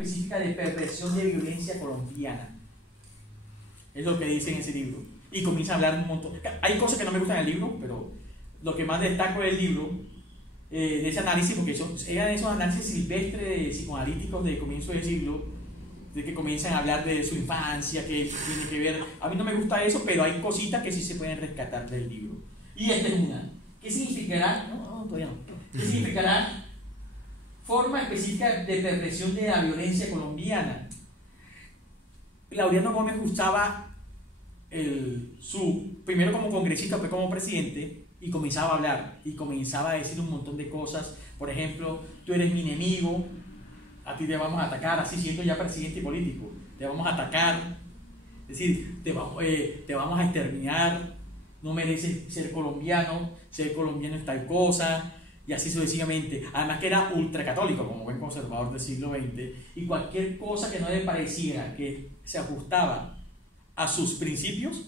específica de perversión de violencia colombiana. Es lo que dice en ese libro. Y comienza a hablar un montón. Hay cosas que no me gustan en el libro, pero lo que más destaco del libro, de ese análisis, porque eran esos análisis silvestres psicoanalíticos de comienzo del siglo, de que comienzan a hablar de su infancia, que tiene que ver. A mí no me gusta eso, pero hay cositas que sí se pueden rescatar del libro. Y esta es una. ¿Qué significará? No, todavía no. ¿Qué significará? Forma específica de perversión de la violencia colombiana. Laureano Gómez usaba primero como congresista, después como presidente, y comenzaba a hablar, y comenzaba a decir un montón de cosas. Por ejemplo, tú eres mi enemigo, a ti te vamos a atacar, así siendo ya presidente y político, te vamos a atacar, es decir, te vamos a exterminar, no mereces ser colombiano es tal cosa, y así sucesivamente. Además que era ultracatólico, como buen conservador del siglo XX, y cualquier cosa que no le pareciera que se ajustaba a sus principios,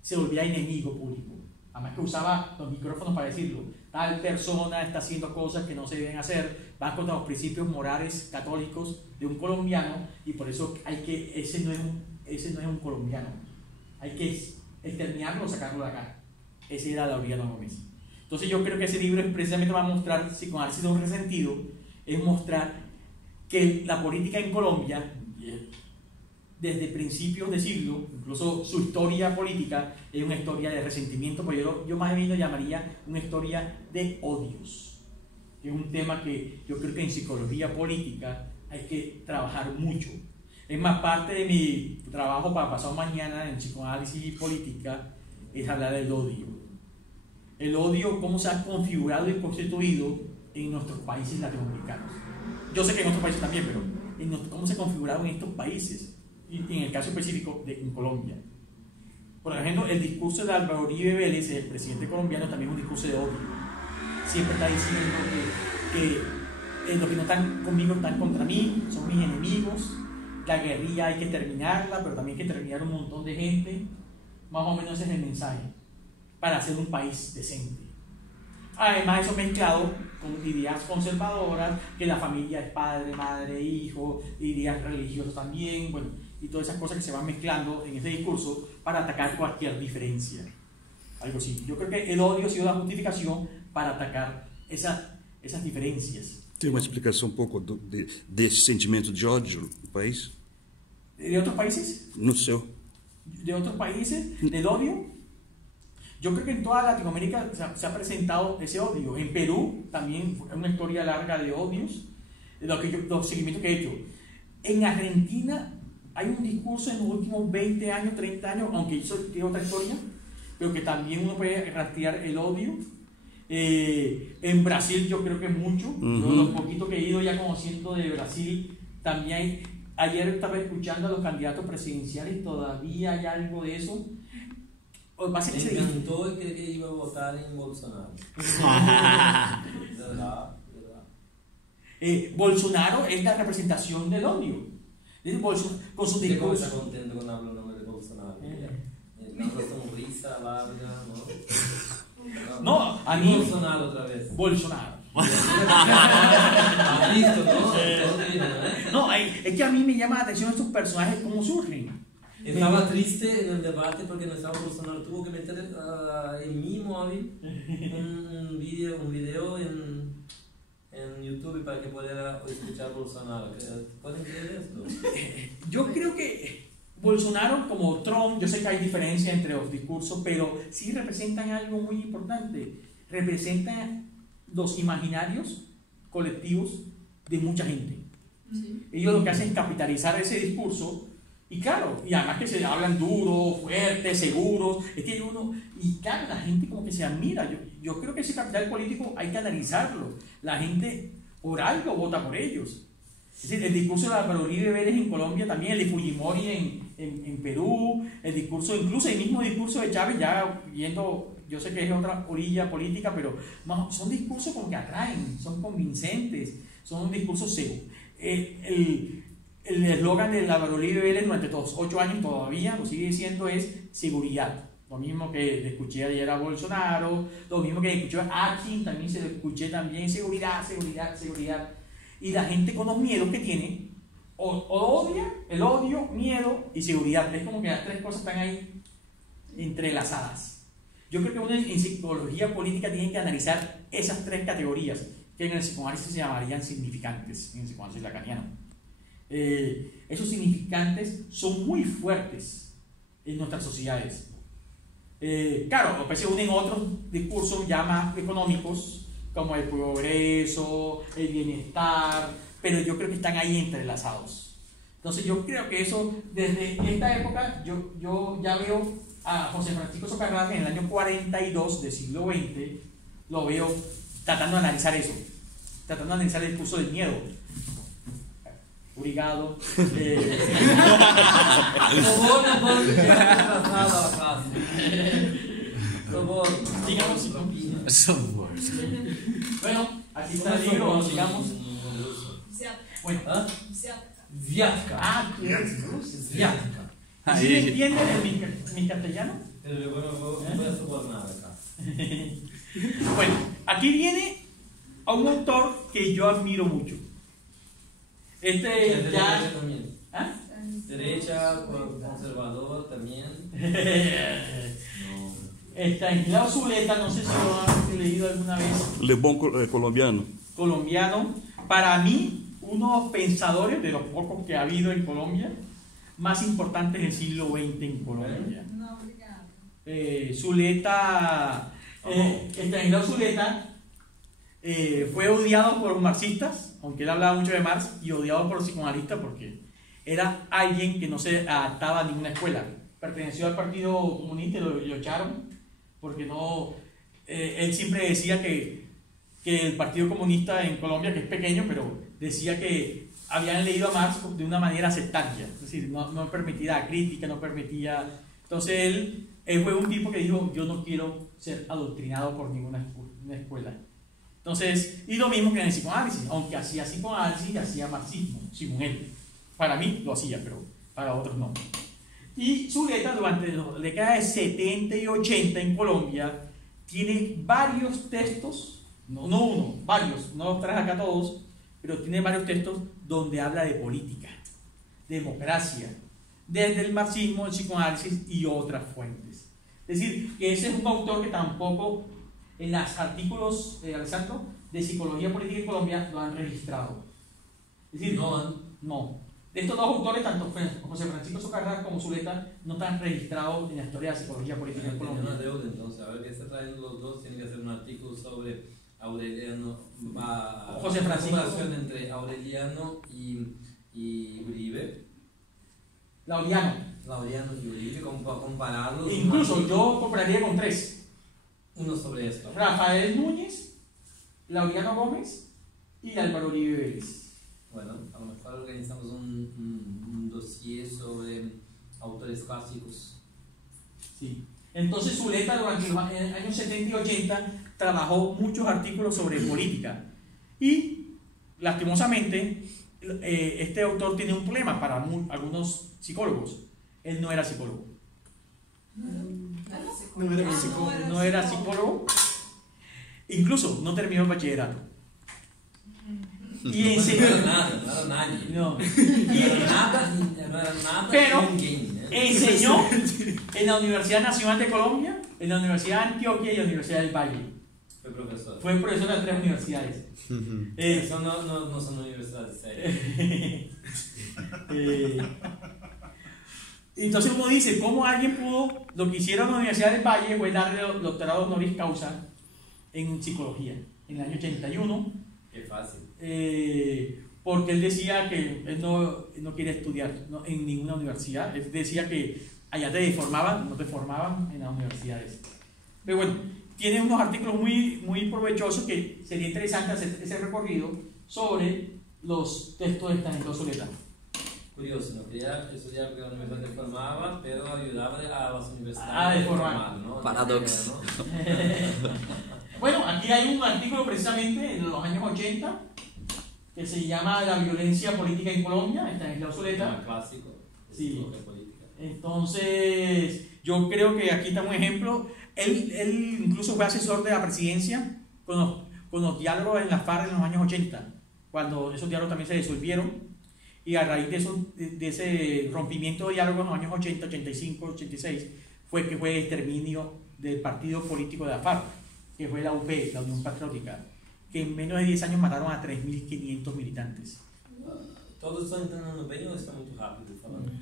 se volvía enemigo público. Además que usaba los micrófonos para decirlo. Tal persona está haciendo cosas que no se deben hacer, van contra los principios morales católicos de un colombiano, y por eso ese no es un colombiano. Hay que exterminarlo o sacarlo de acá. Ese era Laureano Gómez. Entonces yo creo que ese libro precisamente va a mostrar, si con sido un resentido, es mostrar que la política en Colombia, desde principios de siglo, incluso su historia política, es una historia de resentimiento, pero yo más bien lo llamaría una historia de odios, que es un tema que yo creo que en psicología política hay que trabajar mucho. Es más, parte de mi trabajo para pasado mañana en psicoanálisis y política es hablar del odio. El odio, cómo se ha configurado y constituido en nuestros países latinoamericanos. Yo sé que en otros países también, pero cómo se ha configurado en estos países, y en el caso específico en Colombia. Por ejemplo, el discurso de Álvaro Uribe Vélez, el presidente colombiano, también es un discurso de odio. Siempre está diciendo que los que no están conmigo están contra mí, son mis enemigos, la guerrilla hay que terminarla, pero también hay que terminar un montón de gente. Más o menos ese es el mensaje, para hacer un país decente. Además, eso mezclado con ideas conservadoras, que la familia es padre, madre, hijo, ideas religiosas también, bueno, y todas esas cosas que se van mezclando en ese discurso para atacar cualquier diferencia. Algo así. Yo creo que el odio ha sido la justificación para atacar esas diferencias. Tem uma explicação um pouco desse sentimento de ódio no país? ¿De otros países? No seu. ¿De otros países? ¿Del odio? Yo creo que en toda Latinoamérica se ha presentado ese odio. En Perú también fue una historia larga de odios, los seguimientos que he hecho. En Argentina hay un discurso en los últimos 20 años, 30 años, aunque eso tiene otra historia, pero que también uno puede rastrear el odio. En Brasil yo creo que mucho. Yo, lo poquito que he ido ya conociendo de Brasil, también ayer estaba escuchando a los candidatos presidenciales y todavía hay algo de eso. Me encantó que iba a votar en Bolsonaro. Bolsonaro es la representación del odio. Con su discurso. Está contento con hablar el nombre de Bolsonaro. Una sonrisa larga, ¿no? No, a mí. Bolsonaro otra vez. Bolsonaro. Listo, ¿no? No, es que a mí me llama la atención estos personajes, cómo surgen. Estaba triste en el debate porque no estaba Bolsonaro. Tuvo que meter en mi móvil un video en YouTube para que pudiera escuchar Bolsonaro. ¿Pueden creer esto? Yo creo que Bolsonaro, como Trump, yo sé que hay diferencia entre los discursos, pero sí representan algo muy importante. Representan los imaginarios colectivos de mucha gente. Sí. Ellos lo que hacen es capitalizar ese discurso. Y claro, y además que se hablan duros, fuertes, seguros, es que y claro, la gente como que se admira. Yo creo que ese capital político hay que analizarlo. La gente por algo vota por ellos. Es decir, el discurso de Álvaro Uribe Vélez en Colombia también, el de Fujimori en Perú, el discurso, incluso el mismo discurso de Chávez, ya viendo, yo sé que es otra orilla política, pero son discursos como que atraen, son convincentes, son discursos seguros. El eslogan de Álvaro Uribe Vélez durante todos 8 años todavía lo sigue diciendo es seguridad. Lo mismo que escuché ayer a Bolsonaro, lo mismo que escuché a Akin, también seguridad. Y la gente con los miedos que tiene, el odio, miedo y seguridad. Es como que las tres cosas están ahí entrelazadas. Yo creo que uno en psicología política tiene que analizar esas tres categorías, que en el psicoanálisis se llamarían significantes, en el psicoanálisis lacaniano. Esos significantes son muy fuertes en nuestras sociedades. Claro, después se unen otros discursos ya más económicos, como el progreso, el bienestar, pero yo creo que están ahí entrelazados. Entonces yo creo que eso, desde esta época, yo ya veo a José Francisco Socarrás en el año 42 del siglo XX, lo veo tratando de analizar eso, tratando de analizar el discurso del miedo. Obrigado. Por favor, no puedo quedar atrasado a la clase. Por favor, Digamos, bueno, aquí está el libro, sigamos. Bueno, ¿ah? Viatka. ah, ¿tú eres ruso? Viatka. ¿Sí me entienden mi castellano? Pero bueno, no voy a suponer nada acá. Bueno, aquí viene a un autor que yo admiro mucho. Derecha Ya. también. ¿Ah? Derecha, conservador también. Estanislao Zuleta, no sé si lo han leído alguna vez. Le Bon colombiano. Colombiano, para mí, uno de los pensadores de los pocos que ha habido en Colombia, más importantes del siglo XX en Colombia. Zuleta, Estanislao Zuleta fue odiado por los marxistas, aunque él hablaba mucho de Marx, y odiado por los psicoanalistas porque era alguien que no se adaptaba a ninguna escuela. Perteneció al Partido Comunista y lo echaron porque no. Él siempre decía que el Partido Comunista en Colombia, que es pequeño, pero decía que habían leído a Marx de una manera sectaria, es decir, no permitía la crítica, no permitía. Entonces él fue un tipo que dijo: yo no quiero ser adoctrinado por ninguna escuela. Entonces, y lo mismo que en el psicoanálisis, aunque hacía psicoanálisis, hacía marxismo, según él. Para mí lo hacía, pero para otros no. Y Zuleta, durante la década de 70 y 80 en Colombia, tiene varios textos, no uno, varios, no los traje acá todos, pero tiene varios textos donde habla de política, democracia, desde el marxismo, el psicoanálisis y otras fuentes. Es decir, que ese es un autor que tampoco en los artículos, Alessandro, de psicología política en Colombia lo han registrado. Es decir, no. De estos dos autores, tanto José Francisco Socarrás como Zuleta, no están registrados en la historia de psicología política en Colombia. Una deuda, entonces, a ver qué está trayendo los dos, tienen que hacer un artículo sobre Aureliano, José Francisco. La comparación entre Aureliano y Uribe. Laureano y Uribe, como para compararlos. Incluso yo compraría con tres. Uno sobre esto. Rafael Núñez, Laureano Gómez y Álvaro Uribe Vélez. Bueno, a lo mejor organizamos un dossier sobre autores clásicos. Sí. Entonces Zuleta durante los años 70 y 80 trabajó muchos artículos sobre política. Y lastimosamente este autor tiene un problema para algunos psicólogos. Él no era psicólogo. No era psicólogo. Incluso no terminó el bachillerato. Y enseñó. No era nadie. No. No era nada. Pero enseñó en la Universidad Nacional de Colombia, en la Universidad de Antioquia y la Universidad del Valle. Fue profesor. Fue profesor de las tres universidades. Eso no son universidades serias. Entonces uno dice, ¿cómo alguien pudo? Lo que hicieron en la Universidad del Valle fue darle doctorado honoris causa en psicología en el año 81. Qué fácil. Porque él decía que él no quería estudiar en ninguna universidad. Él decía que allá te formaban, no te formaban en las universidades. Pero bueno, tiene unos artículos muy, muy provechosos que sería interesante hacer ese recorrido sobre los textos de Estanislao Zuleta. Curioso, no quería estudiar que la universidad te formaba, pero ayudaba a las universidades a deformar, ¿no? Paradoxo. Bueno, aquí hay un artículo precisamente en los años 80 que se llama La violencia política en Colombia, Estanislao Zuleta. Un clásico. Sí. Entonces, yo creo que aquí está un ejemplo. Él incluso fue asesor de la presidencia con los diálogos en la FARC en los años 80, cuando esos diálogos también se disolvieron. Y a raíz de, eso, de ese rompimiento de diálogo en los años 80, 85, 86, fue que fue el exterminio del partido político de la FARC, que fue la UP, la Unión Patriótica, que en menos de 10 años mataron a 3.500 militantes. Todos estão entrando bem ou está muito rápido falando?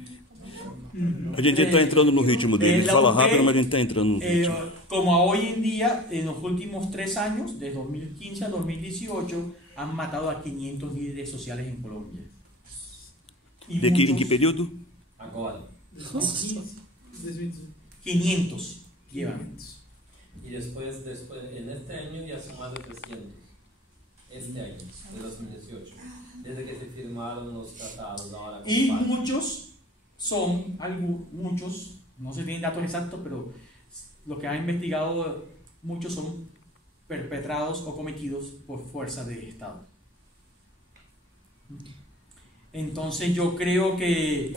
A gente está entrando no ritmo dele. Fala rápido, mas a gente está entrando no ritmo. Como hoy en día, en los últimos 3 años, de 2015 a 2018, han matado a 500 líderes sociales en Colombia. Y De que, em que período? Agora. 500 llevan. Y después, en este año ya son más de 300. Este año, de 2018. Desde que se firmaron los tratados ahora. Y muchos son, muchos, no se tienen datos exactos, pero lo que han investigado, muchos son perpetrados o cometidos por fuerza de Estado. Entonces yo creo que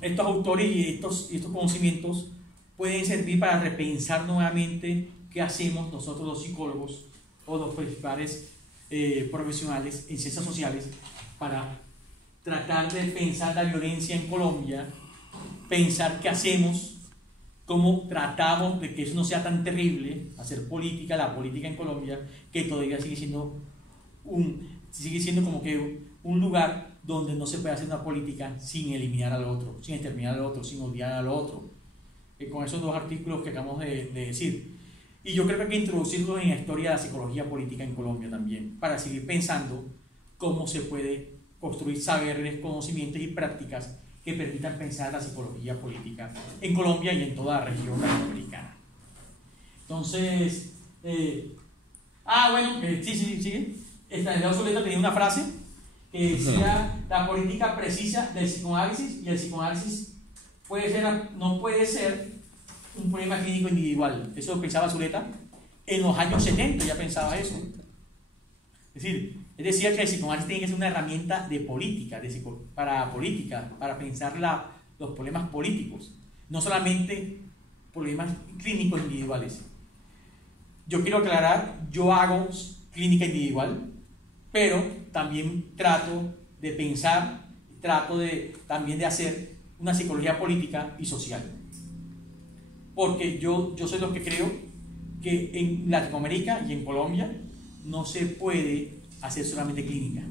estos autores y estos conocimientos pueden servir para repensar nuevamente qué hacemos nosotros los psicólogos o los principales profesionales en ciencias sociales para tratar de pensar la violencia en Colombia, pensar qué hacemos, cómo tratamos de que eso no sea tan terrible, hacer política, la política en Colombia, que todavía sigue siendo como que un lugar donde no se puede hacer una política sin eliminar al otro, sin exterminar al otro, sin odiar al otro. Con esos 2 artículos que acabamos de decir. Y yo creo que hay que introducirlos en la historia de la psicología política en Colombia también, para seguir pensando cómo se puede construir saberes, conocimientos y prácticas que permitan pensar la psicología política en Colombia y en toda la región latinoamericana. Entonces, sigue. Estanislao Zuleta tenía una frase que decía: la política precisa del psicoanálisis, y el psicoanálisis no puede ser un problema clínico individual. Eso lo pensaba Zuleta en los años 70, ya pensaba eso. Es decir, él decía que el psicoanálisis tiene que ser una herramienta de política, para pensar los problemas políticos, no solamente problemas clínicos individuales. Yo quiero aclarar, yo hago clínica individual, pero también trato de pensar, también de hacer una psicología política y social. Porque yo soy lo que creo que en Latinoamérica y en Colombia no se puede hacer solamente clínica.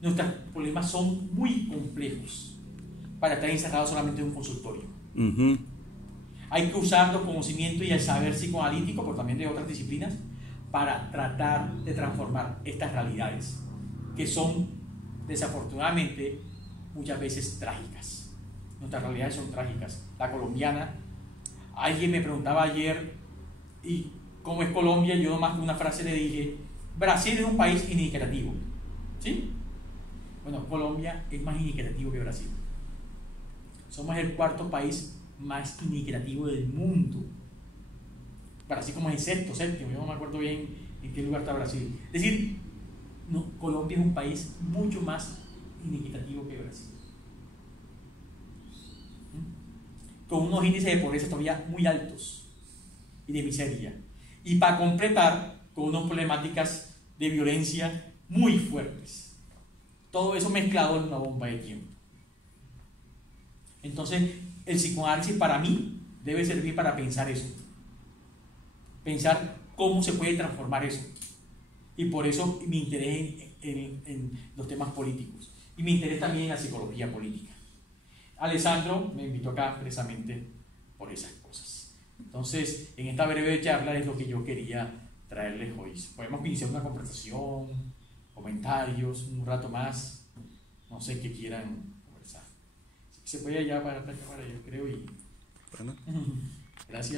Nuestros problemas son muy complejos para estar encerrados solamente en un consultorio. Hay que usar los conocimientos y el saber psicoanalítico, pero también de otras disciplinas, para tratar de transformar estas realidades, que son desafortunadamente muchas veces trágicas. Nuestras realidades son trágicas. La colombiana, alguien me preguntaba ayer, ¿y cómo es Colombia? Yo nomás con una frase le dije: Brasil es un país inequitativo. ¿Sí? Bueno, Colombia es más inequitativo que Brasil. Somos el 4º país más inequitativo del mundo. Brasil como es el 6º, 7º, yo no me acuerdo bien en qué lugar está Brasil. Es decir, Colombia es un país mucho más inequitativo que Brasil, con unos índices de pobreza todavía muy altos y de miseria, y para completar, con unas problemáticas de violencia muy fuertes. Todo eso mezclado en una bomba de tiempo. Entonces, el psicoanálisis para mí debe servir para pensar eso, pensar cómo se puede transformar eso. Y por eso mi interés en los temas políticos, y mi interés también en la psicología política. Alessandro me invitó acá precisamente por esas cosas. Entonces, en esta breve charla es lo que yo quería traerles hoy. Podemos iniciar una conversación, comentarios, un rato más, no sé qué quieran conversar. Se puede allá para esta cámara, yo creo, y gracias.